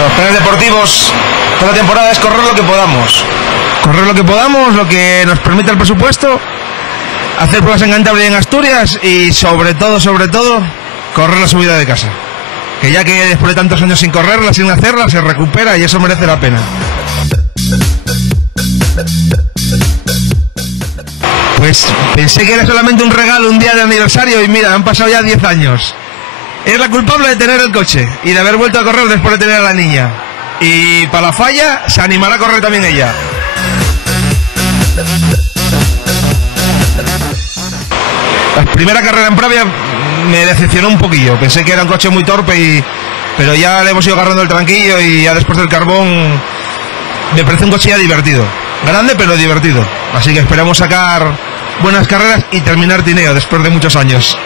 Los planes deportivos toda la temporada es correr lo que podamos. Correr lo que podamos, lo que nos permita el presupuesto, hacer pruebas en Cantabria y en Asturias y sobre todo, correr la subida de casa. Que ya que después de tantos años sin correrla, sin hacerla, se recupera y eso merece la pena. Pues pensé que era solamente un regalo, un día de aniversario y mira, han pasado ya 10 años. Es la culpable de tener el coche y de haber vuelto a correr después de tener a la niña. Y para la falla se animará a correr también ella. La primera carrera en Pravia me decepcionó un poquillo. Pensé que era un coche muy torpe, pero ya le hemos ido agarrando el tranquillo y ya después del carbón me parece un coche ya divertido. Grande pero divertido. Así que esperamos sacar buenas carreras y terminar Tineo después de muchos años.